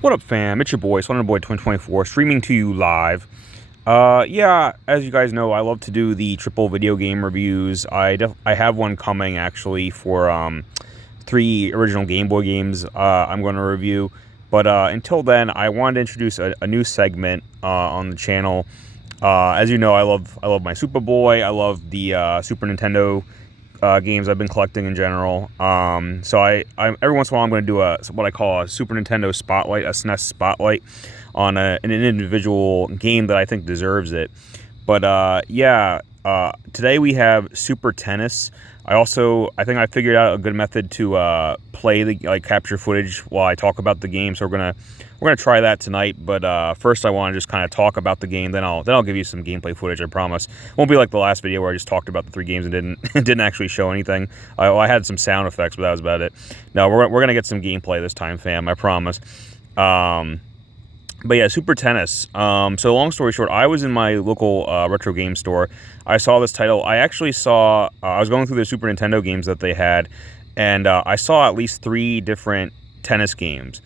What up, fam? It's your boy, Boy 2024, streaming to you live. Yeah, as you guys know, I love to do the triple video game reviews. I have one coming actually for 3 original Game Boy games. I'm going to review, but until then, I wanted to introduce a new segment on the channel. As you know, I love my Super Boy. I love the Super Nintendo games I've been collecting in general. So I every once in a while I'm going to do what I call a Super Nintendo spotlight, a SNES spotlight on an individual game that I think deserves it. But yeah, today we have Super Tennis. I think I figured out a good method to play the capture footage while I talk about the game. So we're gonna try that tonight. But first, I want to just kind of talk about the game. Then I'll give you some gameplay footage. I promise. Won't be like the last video where I just talked about the 3 games and didn't actually show anything. I had some sound effects, but that was about it. No, we're gonna get some gameplay this time, fam. I promise. But yeah, Super Tennis. So long story short, I was in my local retro game store. I saw this title. I actually saw, I was going through the Super Nintendo games that they had, and I saw at least 3 different tennis games.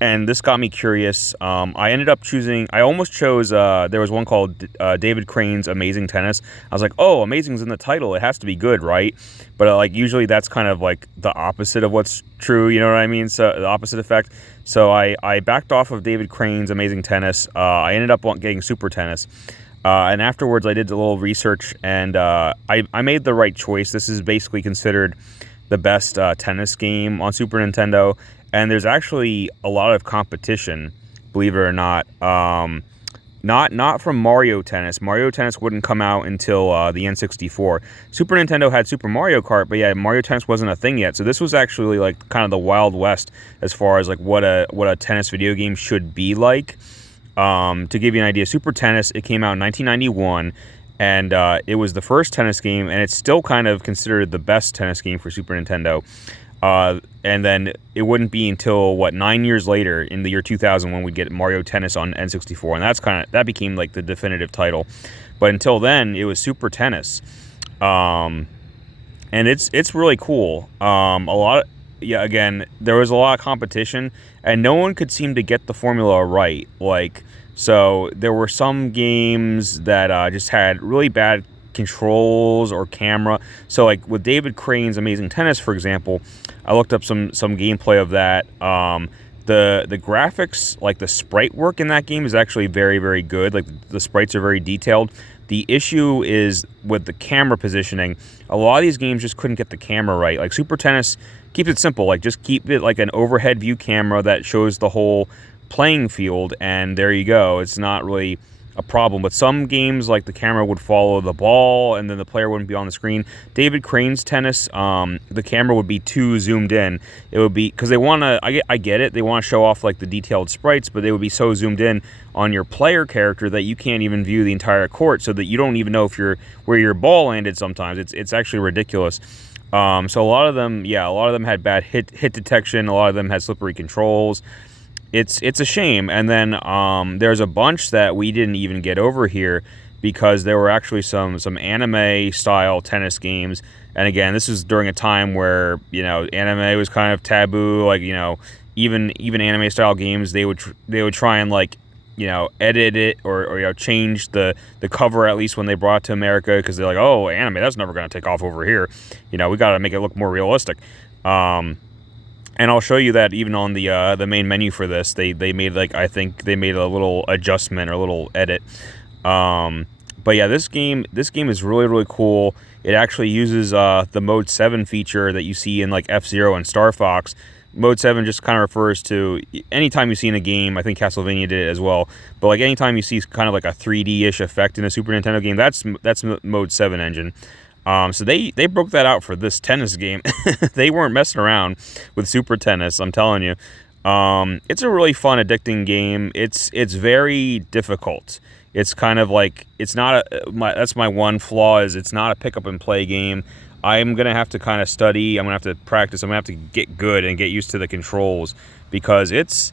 And this got me curious. I ended up choosing, I almost chose, there was one called David Crane's Amazing Tennis. I was like, oh, Amazing's in the title. It has to be good, right? But like usually that's kind of like the opposite of what's true, you know what I mean? So the opposite effect. So I backed off of David Crane's Amazing Tennis. I ended up getting Super Tennis. And afterwards I did a little research, and I made the right choice. This is basically considered the best tennis game on Super Nintendo. And there's actually a lot of competition, believe it or not. Not from Mario Tennis. Mario Tennis wouldn't come out until the N64. Super Nintendo had Super Mario Kart, but yeah, Mario Tennis wasn't a thing yet. So this was actually like kind of the Wild West as far as like what a tennis video game should be like. To give you an idea, Super Tennis, it came out in 1991. And it was the first tennis game, and it's still kind of considered the best tennis game for Super Nintendo. And then it wouldn't be until 9 years later, in the year 2000, when we'd get Mario Tennis on N64, and that became like the definitive title. But until then, it was Super Tennis, and it's really cool. Again, there was a lot of competition, and no one could seem to get the formula right. So there were some games that just had really bad controls or camera. So like with David Crane's Amazing Tennis, for example, I looked up some gameplay of that. The graphics, like the sprite work in that game, is actually very, very good. Like the sprites are very detailed. The issue is with the camera positioning. A lot of these games just couldn't get the camera right. Like Super Tennis keeps it simple. Like just keep it like an overhead view camera that shows the whole playing field, and there you go. It's not really a problem. But some games, like the camera would follow the ball and then the player wouldn't be on the screen. David Crane's Tennis, the camera would be too zoomed in. It would be, because they want to, I get it, they want to show off like the detailed sprites, but they would be so zoomed in on your player character that you can't even view the entire court, so that you don't even know where your ball landed sometimes. It's actually ridiculous. So a lot of them had bad hit detection. A lot of them had slippery controls. It's a shame. And then there's a bunch that we didn't even get over here because there were actually some anime style tennis games. And again, this is during a time where, anime was kind of taboo. Like, even anime style games, they would try and edit it or change the cover, at least when they brought it to America, because they're like, oh, anime, that's never going to take off over here. We got to make it look more realistic. And I'll show you that even on the main menu for this, they made I think they made a little adjustment or a little edit. But yeah, this game is really, really cool. It actually uses the Mode 7 feature that you see in like F-Zero and Star Fox. Mode 7 just kind of refers to anytime you see in a game. I think Castlevania did it as well. But like anytime you see kind of like a 3D-ish effect in a Super Nintendo game, that's Mode 7 engine. So they broke that out for this tennis game. They weren't messing around with Super Tennis, I'm telling you. It's a really fun, addicting game. It's very difficult. It's kind of like, it's not that's my one flaw, is it's not a pick up and play game. I'm going to have to kind of study. I'm going to have to practice. I'm going to have to get good and get used to the controls, because it's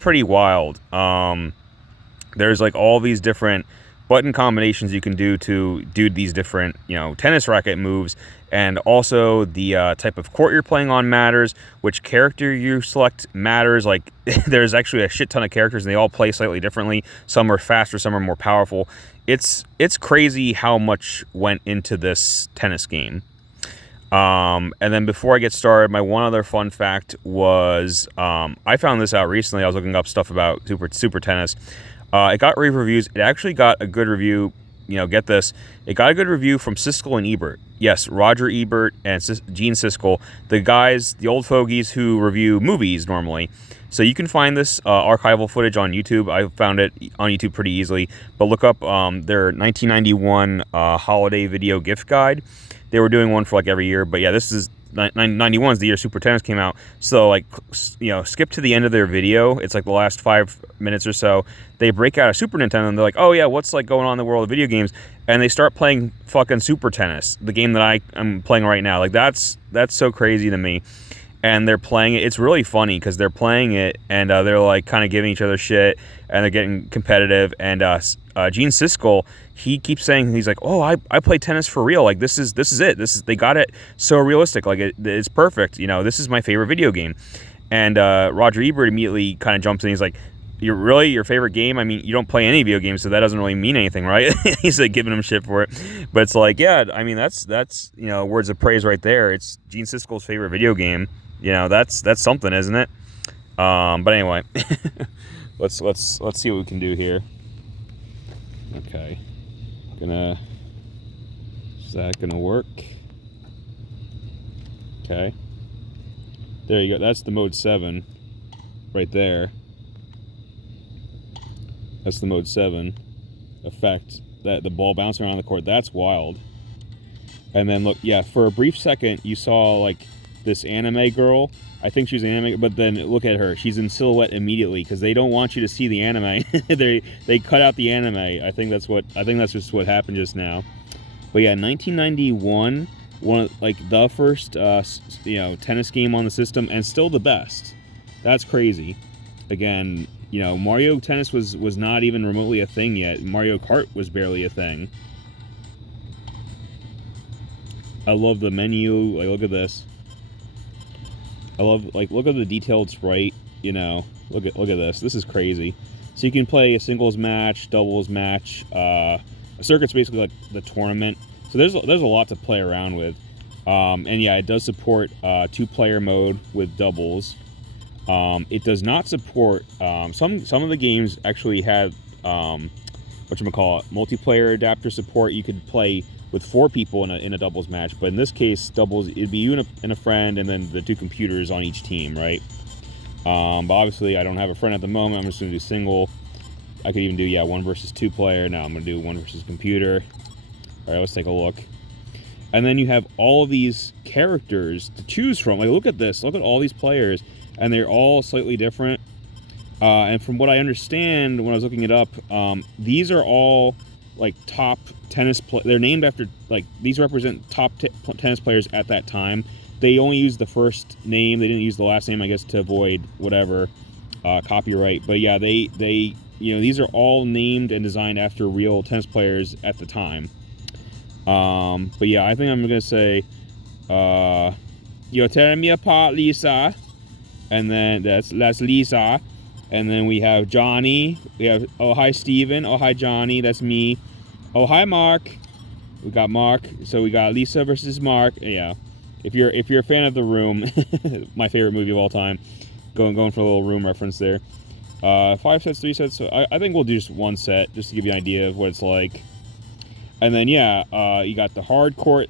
pretty wild. There's like all these different button combinations you can do to do these different, tennis racket moves, and also the type of court you're playing on matters. Which character you select matters. Like, there's actually a shit ton of characters, and they all play slightly differently. Some are faster, some are more powerful. It's crazy how much went into this tennis game. And then before I get started, my one other fun fact was I found this out recently. I was looking up stuff about Super Tennis. It got rave reviews. It actually got a good review. Get this. It got a good review from Siskel and Ebert. Yes, Roger Ebert and Gene Siskel, the guys, the old fogies who review movies normally. So you can find this archival footage on YouTube. I found it on YouTube pretty easily. But look up their 1991 holiday video gift guide. They were doing one for like every year. But yeah, this is 91 is the year Super Tennis came out. So like, skip to the end of their video. It's like the last 5 minutes or so. They break out a Super Nintendo and they're like, oh yeah, what's like going on in the world of video games? And they start playing fucking Super Tennis, the game that I'm playing right now. Like that's so crazy to me. And they're playing it. It's really funny because they're playing it and they're like kind of giving each other shit and they're getting competitive. And Gene Siskel, he keeps saying, he's like, oh, I play tennis for real. Like this is it. They got it so realistic. Like it's perfect. This is my favorite video game. And Roger Ebert immediately kind of jumps in. He's like, your favorite game? I mean, you don't play any video games, so that doesn't really mean anything, right? He's like giving him shit for it. But it's like, yeah, I mean, that's words of praise right there. It's Gene Siskel's favorite video game. That's something, isn't it? But anyway, let's see what we can do here. Okay, is that gonna work? Okay, there you go. That's the mode 7 right there. That's the mode 7 effect. That the ball bouncing around the court. That's wild. And then look, yeah, for a brief second you saw like this anime girl. I think she's an anime, but then look at her. She's in silhouette immediately because they don't want you to see the anime. they cut out the anime. I think that's just what happened just now. But yeah, 1991, one of like the first tennis game on the system, and still the best. That's crazy. Again, Mario Tennis was not even remotely a thing yet. Mario Kart was barely a thing. I love the menu. Like, look at this. I love, like, look at the detailed sprite. Look at this. This is crazy. So you can play a singles match, doubles match. A circuit's basically like the tournament. So there's a lot to play around with. And yeah, it does support 2-player mode with doubles. It does not support some of the games actually had multiplayer adapter support. You could play with 4 people in a doubles match, but in this case, doubles, it'd be you and a friend, and then the 2 computers on each team, right? But obviously, I don't have a friend at the moment. I'm just gonna do single. I could even do 1 versus 2 player. Now I'm gonna do 1 versus computer. All right, let's take a look. And then you have all of these characters to choose from. Like, look at this. Look at all these players, and they're all slightly different. And from what I understand when I was looking it up, these are all like top tennis they're named after, like, these represent top tennis players at that time. They only used the first name. They didn't use the last name, I guess, to avoid whatever copyright. But yeah, they these are all named and designed after real tennis players at the time. But yeah, I think I'm gonna say you're tearing me apart, Lisa. And then that's Lisa. And then we have Johnny. We have, oh, hi, Steven. Oh, hi, Johnny. That's me. Oh, hi, Mark. We got Mark. So we got Lisa versus Mark. Yeah. If you're a fan of The Room, my favorite movie of all time, going for a little Room reference there. 5 sets, 3 sets. So I think we'll do just 1 set just to give you an idea of what it's like. And then, yeah, you got the hard court,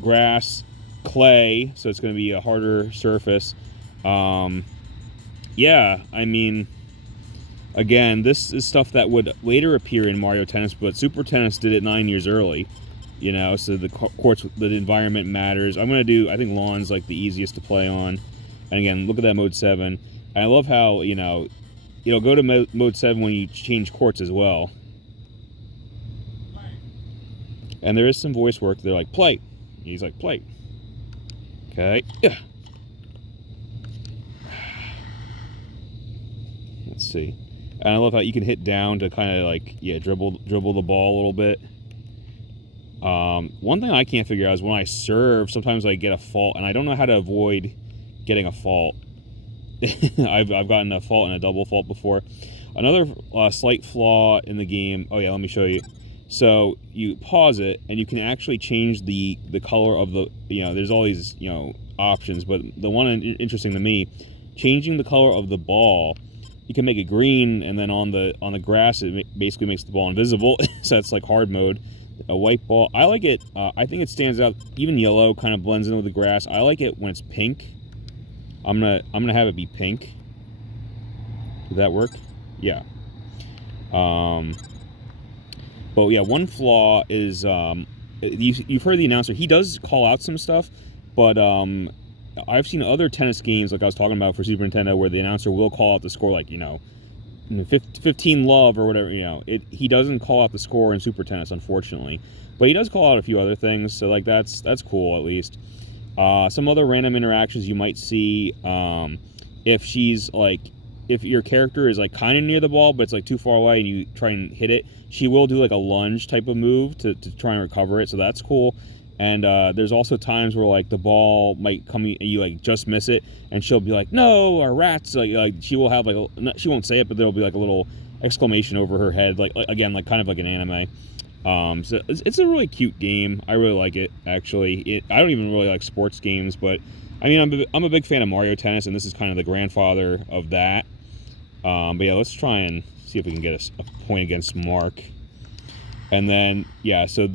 grass, clay. So it's going to be a harder surface. Yeah, I mean, again, this is stuff that would later appear in Mario Tennis, but Super Tennis did it 9 years early, so the courts, the environment matters. I think lawn's like the easiest to play on. And again, look at that mode 7. And I love how, go to mode 7 when you change courts as well. And there is some voice work. They're like, play. He's like, play. Okay. Yeah. Let's see. And I love how you can hit down to kind of like, yeah, dribble the ball a little bit. One thing I can't figure out is when I serve, sometimes I get a fault, and I don't know how to avoid getting a fault. I've gotten a fault and a double fault before. Another slight flaw in the game. Oh yeah, let me show you. So you pause it, and you can actually change the color of the. There's all these options, but the one interesting to me, changing the color of the ball. You can make it green, and then on the grass, it basically makes the ball invisible. So that's like hard mode. A white ball, I like it. I think it stands out. Even yellow kind of blends in with the grass. I like it when it's pink. I'm gonna have it be pink. Did that work? Yeah. But yeah, one flaw is you've heard the announcer. He does call out some stuff, but I've seen other tennis games like I was talking about for Super Nintendo where the announcer will call out the score, like 15 love or whatever. He doesn't call out the score in Super Tennis, unfortunately, but he does call out a few other things. So like that's cool at least. Some other random interactions you might see, if your character is like kind of near the ball but it's like too far away and you try and hit it, she will do like a lunge type of move to try and recover it. So that's cool. And there's also times where like the ball might come and you like just miss it, and she'll be like, "No, or rats!" Like she will have she won't say it, but there'll be like a little exclamation over her head, like again, like kind of like an anime. So it's a really cute game. I really like it actually. I don't even really like sports games, but I mean I'm a big fan of Mario Tennis, and this is kind of the grandfather of that. But yeah, let's try and see if we can get a point against Mark. And then yeah, so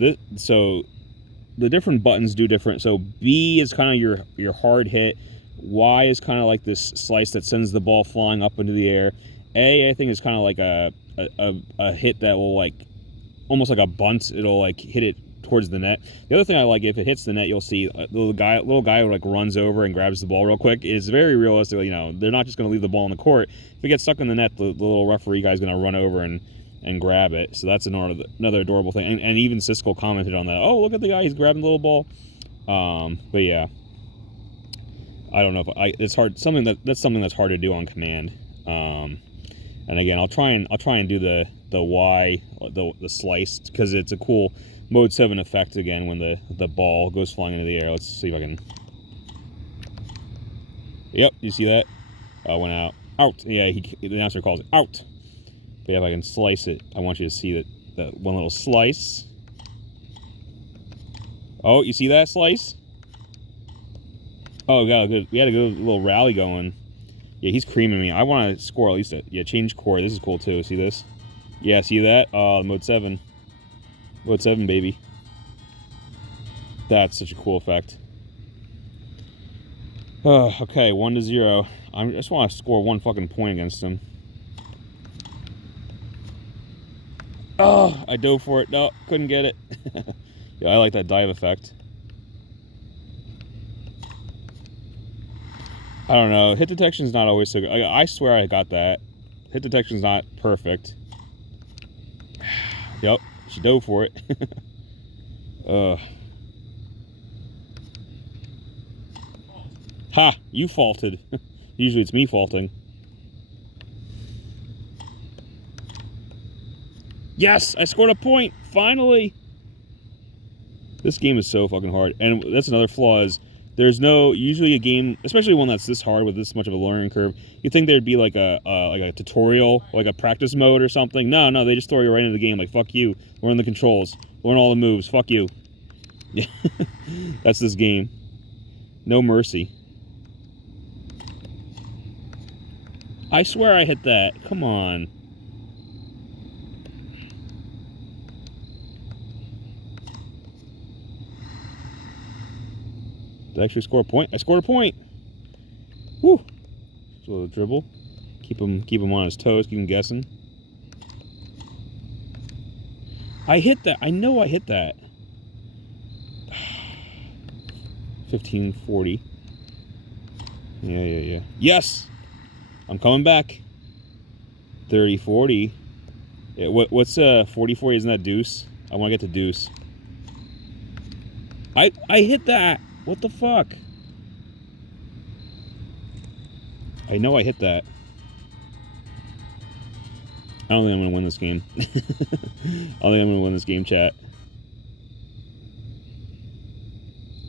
the different buttons do different. So B is kind of your hard hit. Y is kind of like this slice that sends the ball flying up into the air. A, I think, is kind of like a hit that will like almost like a bunt. It'll like hit it towards the net. The other thing I like, if it hits the net, you'll see a little guy who like runs over and grabs the ball real quick. It's very realistic. They're not just going to leave the ball in the court. If it gets stuck in the net, the little referee guy's going to run over and grab it. So that's another adorable thing. And even Siskel commented on that. Oh, look at the guy, he's grabbing the little ball. But yeah, I don't know if it's hard. That's something that's hard to do on command. And again, I'll try and do the Y, the slice, because it's a cool Mode 7 effect again when the ball goes flying into the air. Let's see if I can. Yep, you see that? Went out. Out. Yeah, the announcer calls it out. But yeah, if I can slice it, I want you to see that one little slice. Oh, you see that slice? Oh, good. We had a good little rally going. Yeah, he's creaming me. I want to score at least change core. This is cool too. See this? Yeah, see that? Mode 7. Mode 7, baby. That's such a cool effect. Okay, 1-0. I just want to score one fucking point against him. Oh, I dove for it. No, couldn't get it. Yeah, I like that dive effect. I don't know. Hit detection's not always so good. I swear I got that. Hit detection's not perfect. Yep, she dove for it. Ha! You faulted. Usually it's me faulting. Yes! I scored a point! Finally! This game is so fucking hard. And that's another flaw is there's no... Usually a game, especially one that's this hard with this much of a learning curve, you'd think there'd be like a tutorial, like a practice mode or something. No, they just throw you right into the game. Like, fuck you. Learn the controls. Learn all the moves. Fuck you. That's this game. No mercy. I swear I hit that. Come on. Did I actually score a point? I scored a point. Woo! Just a little dribble. Keep him on his toes. Keep him guessing. I hit that. I know I hit that. 1540. Yeah. Yes! I'm coming back. 30-40. Yeah, what's 40-40? Isn't that deuce? I want to get to deuce. I hit that. What the fuck? I know I hit that. I don't think I'm going to win this game. I don't think I'm going to win this game, chat.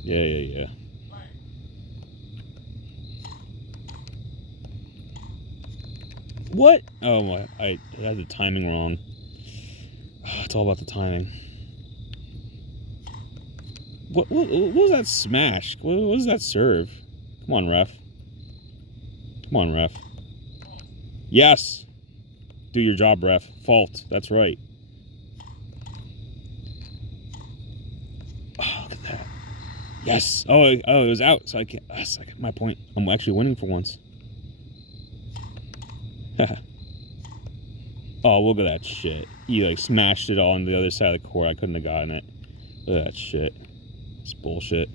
Yeah. What? Oh my, I had the timing wrong. Oh, it's all about the timing. What was that smash? What was that serve? Come on, ref. Come on, ref. Yes! Do your job, ref. Fault. That's right. Oh, look at that. Yes! Oh, it was out, so I can't... Yes, I got my point. I'm actually winning for once. Oh, look at that shit. He, like, smashed it all on the other side of the court. I couldn't have gotten it. Look at that shit. It's bullshit.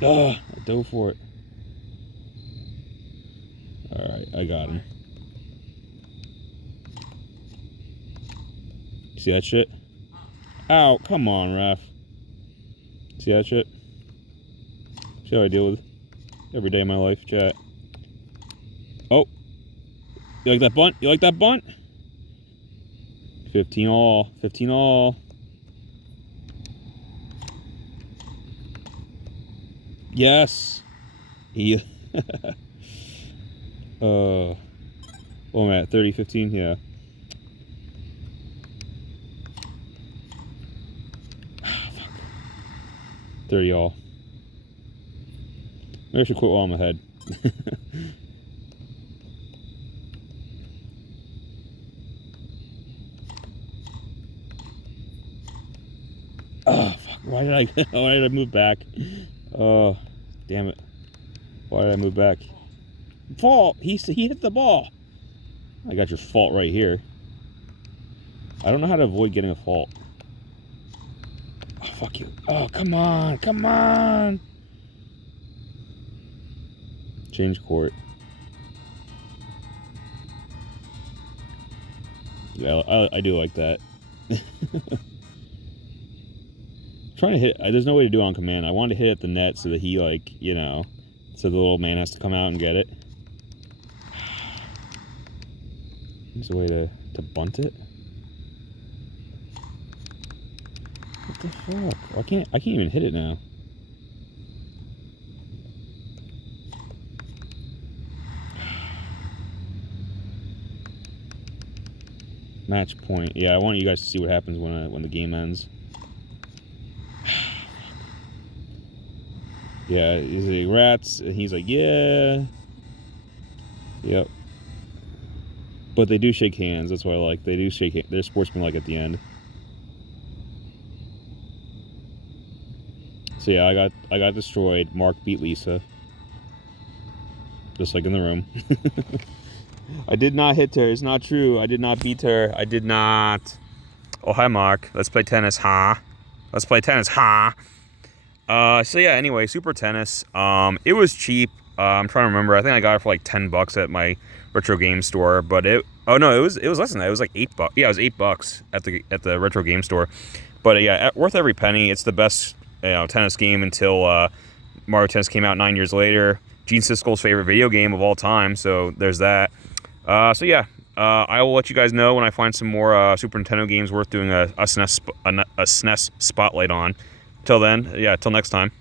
Ugh, I dove for it. Alright, I got him. See that shit? Ow, come on, ref. See that shit? See how I deal with every day of my life, chat. Oh. You like that bunt? You like that bunt? 15 all. 15 all. Yes. He. What am I at? 30, 15? Yeah. Ah, fuck. 30 all. Maybe I should quit while I'm ahead. Oh, fuck. Why did I move back? Oh, damn it. Why did I move back? Fault! He hit the ball! I got your fault right here. I don't know how to avoid getting a fault. Oh, fuck you. Oh, come on! Come on! Change court. Yeah, I do like that. Trying to hit... There's no way to do it on command. I wanted to hit at the net so that he, like, you know... So the little man has to come out and get it. There's a way to bunt it. What the fuck? I can't even hit it now. Match point. Yeah, I want you guys to see what happens when the game ends. Yeah, he's like, rats, and he's like, yeah. Yep. But they do shake hands, that's what I like. They do shake hands. They're sportsmanlike at the end. So yeah, I got destroyed. Mark beat Lisa. Just like in the room. I did not hit her. It's not true. I did not beat her. I did not. Oh, hi, Mark. Let's play tennis, huh? Let's play tennis, huh? So yeah, anyway, Super Tennis. It was cheap. I'm trying to remember. I think I got it for like $10 at my retro game store, but it was less than that. It was like $8. Yeah, it was $8 at the retro game store. But yeah, worth every penny. It's the best, tennis game until Mario Tennis came out 9 years later. Gene Siskel's favorite video game of all time, so there's that. So yeah, I will let you guys know when I find some more Super Nintendo games worth doing a SNES spotlight on. Till then, yeah, till next time.